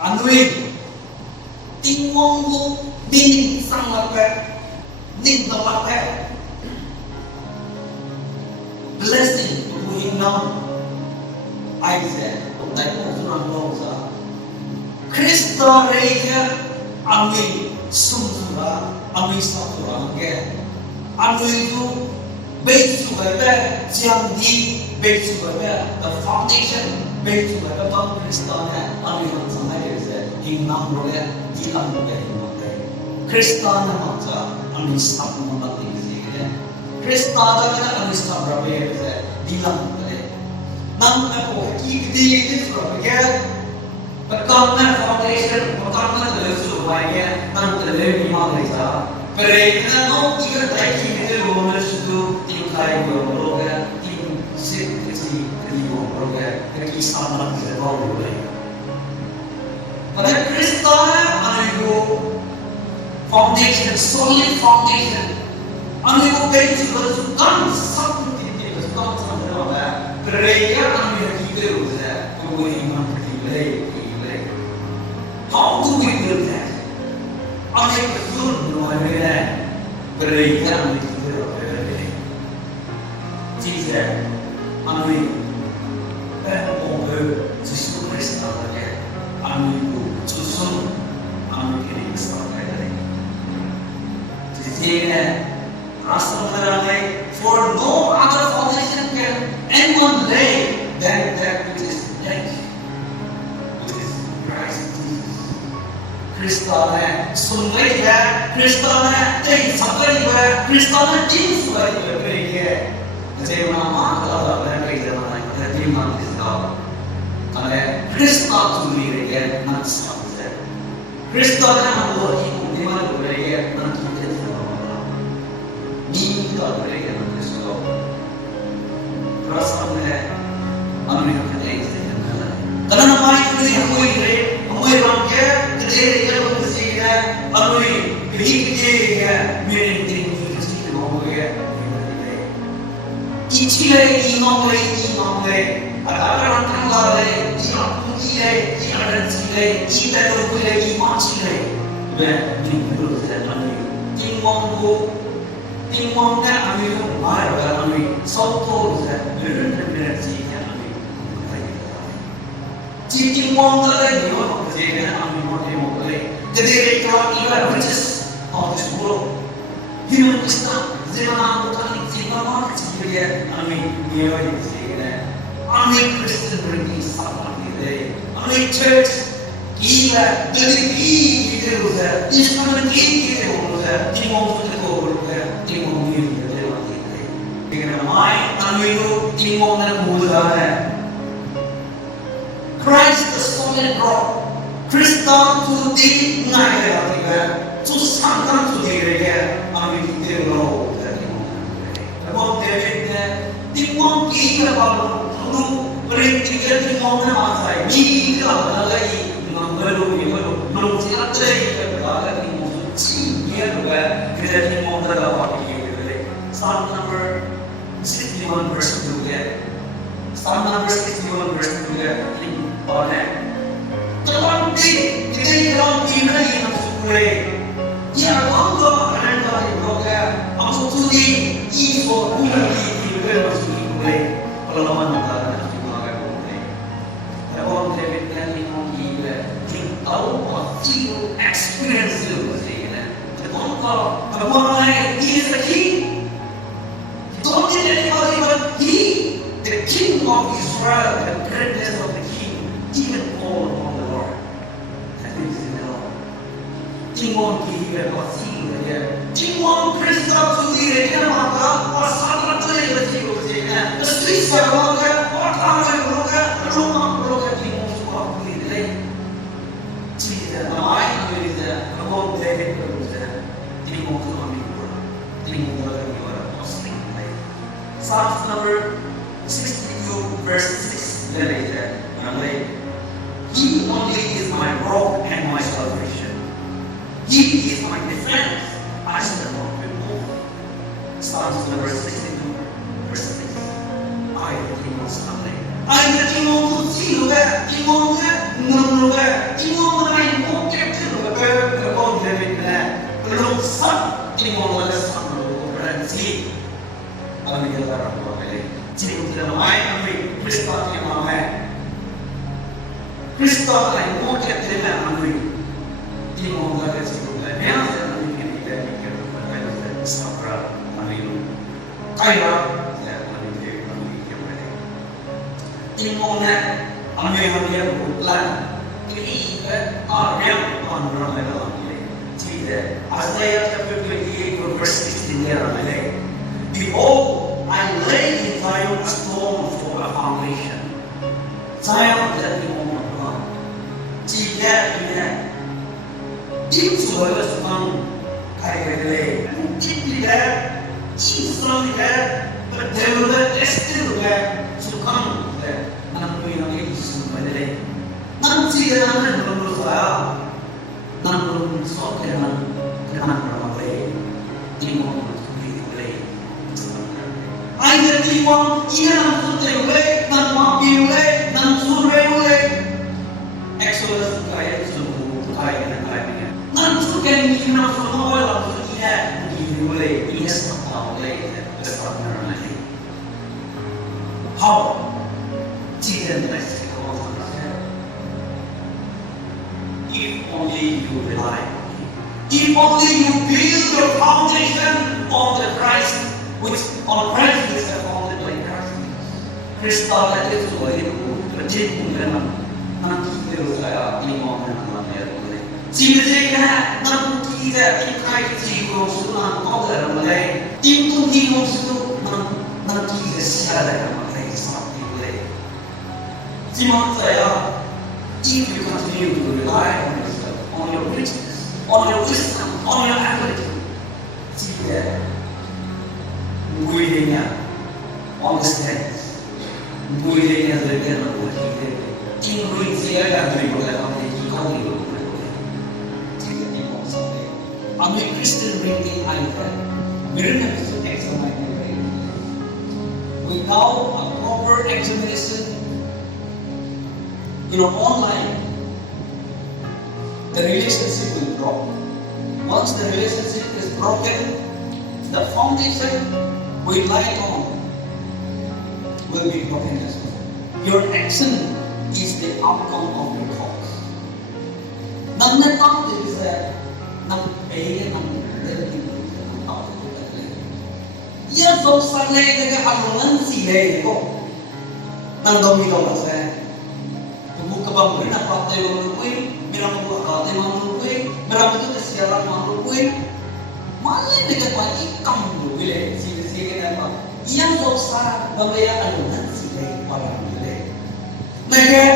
anui tình mong vô ninh sang lạc về ninh tập lạc về blessing going on Isaac tại một năm lâu ra Khrista reja anui sumsura anui sakura ke anui tu base to the jam di base to the foundation base to the bang Khrista ne anui han samai se hing nam ro le di lam ro le Khrista na ma cha anui sak mo ba ti se ke Khrista da na anui sak ra be se di lam le nam na ko ki di di ro ke Betul foundation, betul le su wa ye nam te le mi ma le sa Pero no quiero traer que me lo mereço e o cara do lugar e se que o lugar que está na vida do lugar. Para cristã amigo foundation solid foundation amigo base was done something that was done something about that. Pero ya amigo que deu that to we want to play. How do we build that? Amigo yun no ay berikan itu tidak anui orang Jisu Khrista lagi anui itu susun anui ini sebagai jadi rasa terangai for no other foundation can anyone lay than that which is laid which is Christ Jesus Khrista ne sungai है Khrista ne तेरी सफाई है Khrista ne तीन सफाई है मेरी है जैसे उन्हें माँ का लाभ है कई जमाने में तीन माँ की सफाई अरे Khrista चुनी रही है न सफाई है Khrista ने हम लोग की उम्मीद हो रही है न कितने सफाई नींद का रही है न Khrista रस्ता में हमने कहते हैं karena nama itu yang mui rangke kejadian yang bersihnya anui kejadian miring tinggi kecil mungkin imam le ada orang tanggal le ada cile kita tu le imam cile ni betul saya anui timong kan anui marah anui soto saya benar sih Cincin wong terlebih orang kejadian kami mau kejadian kalau ibarat riches of this world human wisdom zaman bukan zaman kejadian kami nyewa kejadian kami Kristen berarti sama kita kami church gila jadi kita udah instrumen kita udah timong kita udah timong kita kita main kami itu timong dan muda Christ the solid rock. Khrista tu di ngai la tiga. Tu sangkan tu di rega. Ami di lo. Kalau David ne timong kira balu lu berhenti timong na masai. Ni kala lagi manggalu belum siap cai kala timong ci dia juga kita timong dah dapat kira. Psalm number 61 verse 2 ya. Psalm number 61 verse 2 ya. और है तमाम कितने लोग जीवन ही हम सुने ये हम तो अनंत वाले लोग हैं हम सुनी ये वो पूरा की वे हम सुनी हुए पलवान होता है जितना का बोलते हैं और जब इतना ही हम की वे जिन ताऊ और जीरो एक्सपीरियंस जो होते हैं जब उनको भगवान ये सही तो ये वाली बात ही the king of Israel the greatness of the even call upon the Lord. That is in the Lord. Timon ki hai wasi hai. Timon Khrista tu di hai maka aur सारा चले बच्चे को बचेगा. तो स्त्री से होगा और आगे होगा रोमा होगा timon को पूरी दे. चीज़ है हमारी पूरी दे. हम देखे तो है. timon को हम ही timon को हम ही posting है. Psalm number 62 verse 6 ले लेते हैं. हमने He only is my rock and my salvation. He is my defense. I shall not be moved. Psalms number 62, verse 6. I am the King of Sunday. I am the King of Zilu. King of mo lang sa berarti kami kita orang tua kali. Jadi kita main kami Krista yang main. Krista yang mau kita terima kami. Ini mau kita sebut yang kami kita kita sabra kami lu. Kaya ya kami kita kami. Ini mau nak kami yang bulan. Ini yang orang lain. Isaiah chapter 28 verse 16 there I Behold, I lay in Zion a stone for a foundation. Zion that we want to jika ini sebagai seorang kaya jika Islam berdebat estil sukan nanti sebenarnya nanti dengan menurut saya namun soalan kenapa ramai timong boleh ada timong ia nak boleh nak mapi boleh nak survei boleh Exodus kaya suku kaya nak sukan ini nak semua orang ia boleh ia semua boleh bersama ramai how tidak nasi if only you rely on Him. If only you build your foundation on the Christ, which on Christ is founded by Christ. Krista itu sebagai berjadi dengan nanti terus saya imam dan alamnya boleh. Jika nanti kita ikai jiwa sunan kau dalam mulai itu jiwa sunan nanti secara mulai sampai boleh. Jika saya if you continue to rely on yourself, on your riches, on your wisdom, on your ability, jika muidnya understand, muidnya berikan buat kita, ingin saya akan berikan apa yang kau ingin. Jika kita sampai, kami Kristen berikan ayat, berikan examination. Without a proper examination. Online, the relationship will drop. Once the relationship is broken, the foundation we lie on will be broken as well. Your action is the outcome of your thoughts. Nang thought is that nang pay nang thought. Yes, those are like the alungan sila ko. Nang domino kasi. Kabang rin ang patay malukuin, mirang magkakatay malukuin, mirang ito na siyarang malukuin. Malay na ka pa, ikam malukuin. Sige na pa. Iyang daw sa babaya alunan sila parang nila. Naya,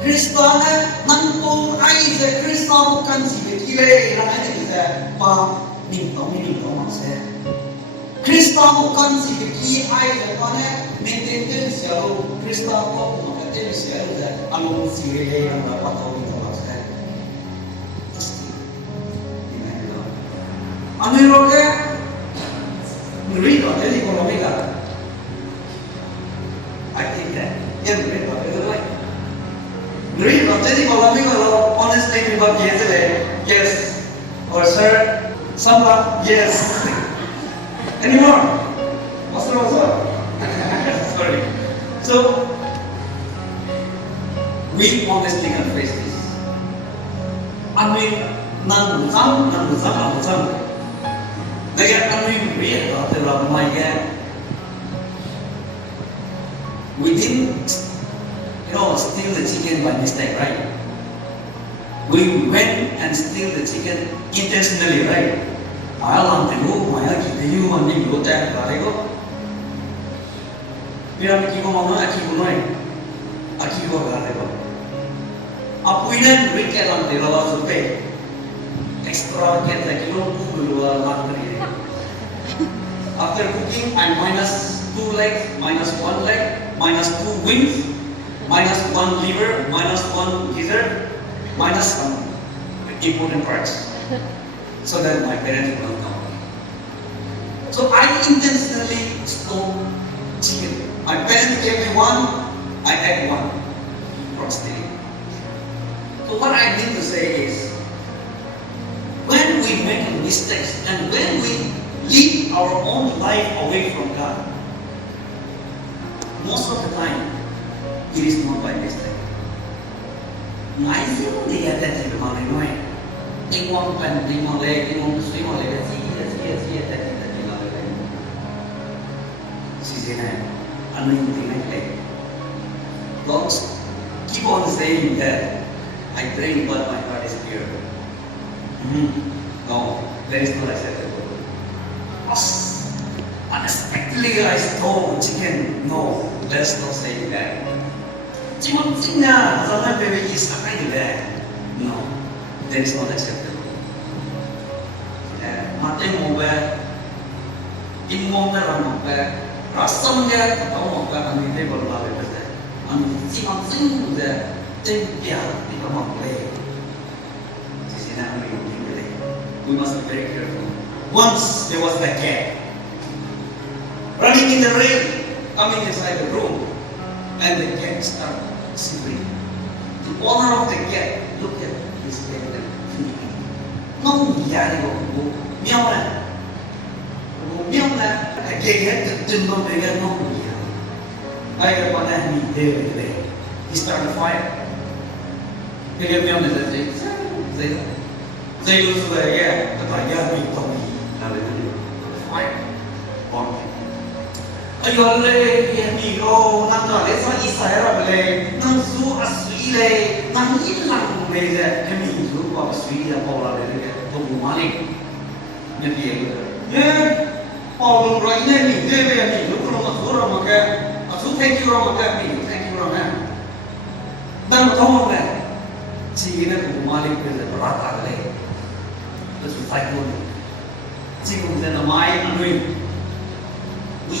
Krista na, nangkong ay sa Krista bukan sila. Kila, irang ay kita pa, minto maksa. Krista bukan sila, ki ay sa kanya, maintain siya, Krista po, Saya sudah alun sihir yang berapa tahun itu saya pasti ini loh. Anu roke ngeri loh jadi kalau mereka, I think that yang ngeri loh itu lah. Ngeri loh jadi kalau mereka honestly kita biasa deh yes or sir sama yes anymore what's sorry so we honestly can face this. Anui nang sam. Lagian anui real dalam rumahnya. We didn't, steal the chicken by mistake, right? We went and steal the chicken intentionally, right? Alam tu, maya kita you mandi luta, kau. Biar kita mana aki bunoi, aki kau kau. Apuinan weekend on the lower to pay. Extra get like After cooking, I minus 2 legs, minus 1 leg, minus 2 wings, minus 1 liver, minus 1 gizzard, minus some important parts. So that my parents will come. So I intentionally stole chicken. My parents gave me 1, I had 1 from stealing. So what I mean to say is, when we we make mistakes and when we live our own life away from God, most of the time, it is not by mistake. Ngài riêng thì là chỉ mà nói nói, đi ngon cần đi ngon lệ, đi ngon suy ngon lệ là gì là chỉ là lệ. Chị này, anh mình thì này lệ. God keep on saying that I pray but my heart is pure. No, that is not acceptable. Unexpectedly I stole chicken. No, let's not say that. Chỉ muốn chính là do nó về ý sắc hay gì đấy. No, that is not acceptable. Mà tên một về, in một về là một về, rồi xong ra có một về anh đi vào là về cái gì. Anh chỉ muốn chính là tên bia thì có một về. Chỉ xin anh mình nhìn cái đấy. We must be very careful. Once there was a cat running in the rain, coming inside the room, and the cat started sleeping. The owner of the cat looked at his cat and thinking, "Nông nhà này có miêu nè, cái cat tự tin con về cái nông nhà. Ai là con này đi về. He started a fire. Cái miêu này là dây luôn về cái phải ra bị tông là về cái fire. Còn ayol le mi ro nang ka le sa isaira le nang su asui le nang ilang me le mi su pa asui ya pa la le to malik ne ti ye pa ro ne mi de le mi lu ko ma su ro ma ka asu thank you ro ma ka mi thank you ro na dan to mo le chi ne ko malik pe le ra ta le to su sai ko chi ko ne na mai anui we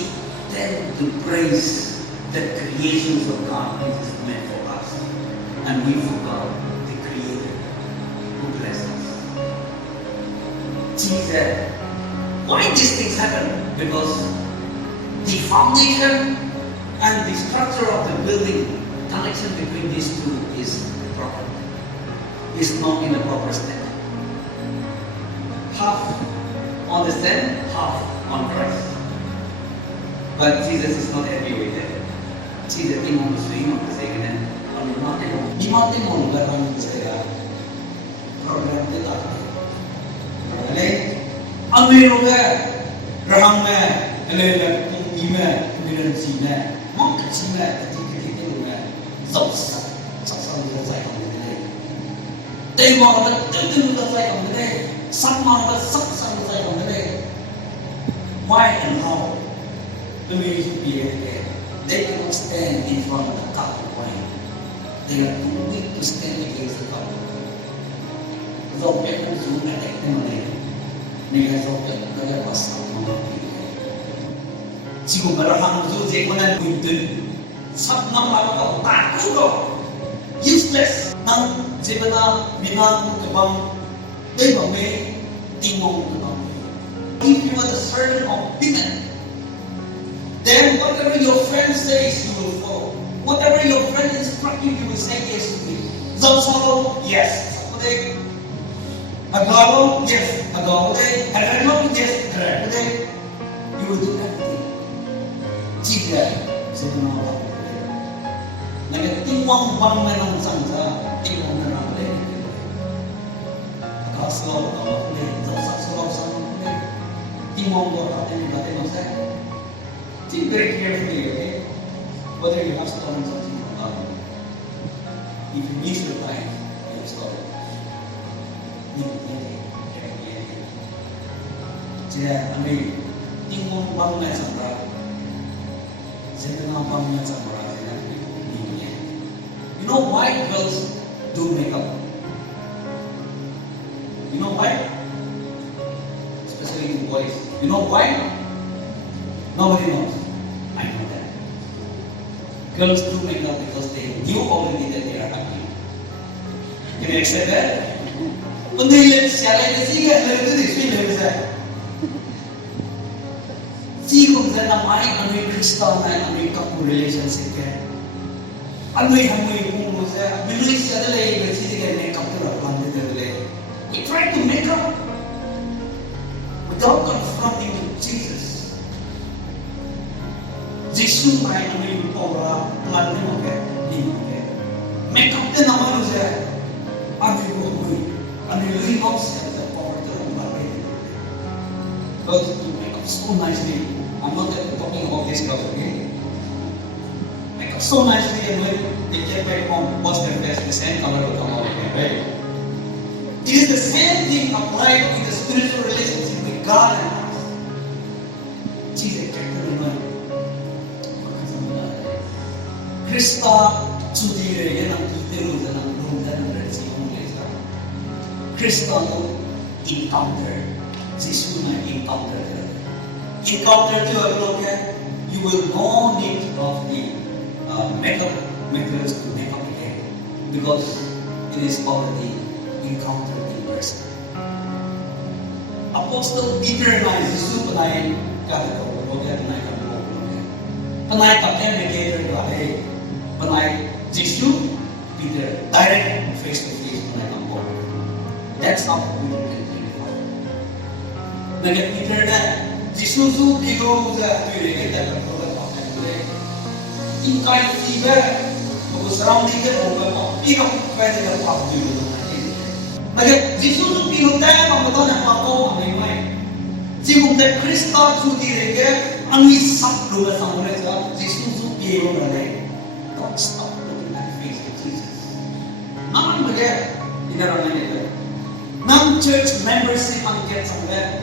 tend to praise the creations of God which is meant for us, and we forgot the Creator who blessed us. Jesus, why these things happen? Because the foundation and the structure of the building, connection between these two is proper. Is not in a proper state. Half on the stand, half on Christ. But Jesus is not happy with that. Jesus didn't want to swing on the second hand. He wanted more than to say program the God. Amir hoga, Raham me, Ele ime, Miran sine, Monk sine, Tikiti hoga, Zops, Sasan the side of the day. They want the Tilton the side of the day, some on the Sasan the side of the day. Why and how? The way you behave, they cannot stand in front of the cup of wine. They are too weak to stand against the cup. Dẫu biết nó xuống là đẹp thế mà này, nên dẫu biết nó là quá sao mà nó bị chỉ có mà hàng dù gì cũng là bình tĩnh, sắp năm là nó tạt cũng rồi, useless, năng chỉ bên nào bên nào cái bằng đây mà mê tin mong cái bằng. If you are the servant of Peter, then whatever your friend says, you will follow. Whatever your friend instructs you, you will say yes to it. Zamsalo, yes. Saturday. Agalo, yes. Agalo, Agalo, yes. Agalo, you will do everything. Jika saya kenal Naging tiwang bang na ng sangsa, tiwang na ng leh. Akaslaw, kamak leh. Zasaslaw sa mga leh. Tiwang ko natin yung natin magsay. Think very carefully, okay? Whether you have stolen something from God. If you miss your time, you have stolen. Jadi, ambil tinggal bangnya sampai, saya kenal bangnya sampai. You know why girls do makeup? You know why? Especially the boys. You know why? Nobody knows. I know that. Girls do makeup because they knew already that they are ugly. Can you accept that? When they let sialai see it, let it explain it. See kung saan ang anui Khrista na anui couple relationship ke. Anui kung sa minui siya dali kasi makeup to la plan dali. We try to make up really upset the poverty of Malawi. But to make up so nicely, I'm not talking about this girl, okay? Make up so nicely, and when they get back home, wash their face, the same color will come out again, right? It is the same thing applied in the spiritual relationship with God and us. Jesus Khrista 주디에게 이대로 되는 농단을 지용해서 Khrista encounter, Jisu는 encounter. Encounter to a look at, you will no need of the makeup materials to make up again because it is already encountered in person. Apostle Peter na Jisu panay kahit look at panay kahit panay ka-navigator kahit panay Jisu Peter direct face to face panay ka. That's how we can identify. Naging Peter na Jisu su bigo sa tuwing kita berprogram apa yang ingkay tiba, bagus surrounding kan orang pinong pwede ka pa dulu. Naging Jisu su pinong tayo pamato ng pato ang may. Jikung tayo Khrista su direge ang isap lugar sa mga sa Jisu su bigo na rin. Don't stop looking at the face of Jesus. Naman bagay inaramay nito. Nang church membership ang get somewhere.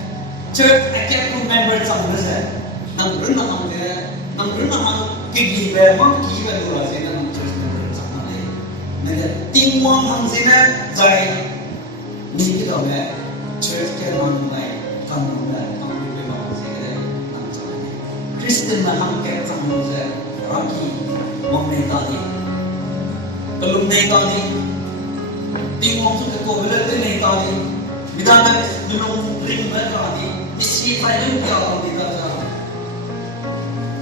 Church active member sa mga nang renang ang kigibe mang kigibe dura sila ng church member sa mga nila tingwang ang sila zai ni kita me church ke nang mai kan na ang kigibe mang sila ng sa mga Christian na ang ke sa mga raki mong netani kalum netani tingwang sa ko wala netani bidana dunong ring ba raki isi tayo kaya ako dito sa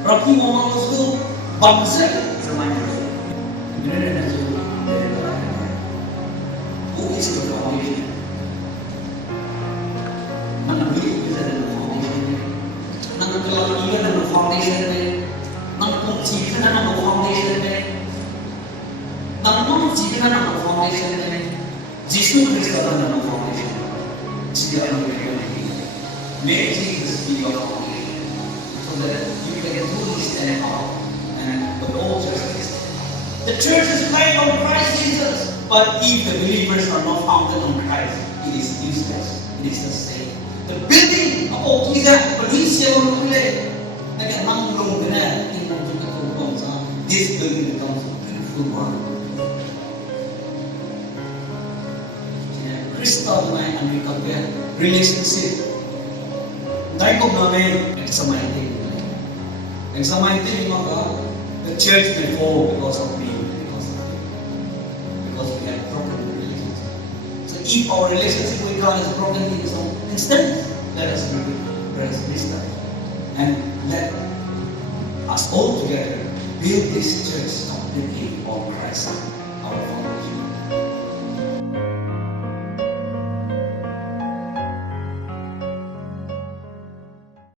Rocky ngomong itu bangsa semuanya. Benar dan jujur. Bukan sebagai orang ini. Mana beli bisa dengan foundation ini. Nang keluar juga dengan foundation ini. Nang kunci juga dengan foundation ini. Nang kunci juga dengan foundation ini. Jisu Khrista dengan foundation. Jika anda berikan ini, may Jesus be your foundation, so that you can truly stand out and the whole church is. The church is made on Christ Jesus, but if the believers are not founded on Christ, it is useless. It is the same. The building of kita manusia orang boleh agak manglung benar tinggal juga turun sa this building becomes a beautiful world. Khrista dengan anui kapal relationship. Dahil ko namin examining. Examining maka the church may fall because of me, because we have broken relationship. So if our relationship with God is broken in some instance, let us restart and let us all together build this church completely on Christ, our foundation.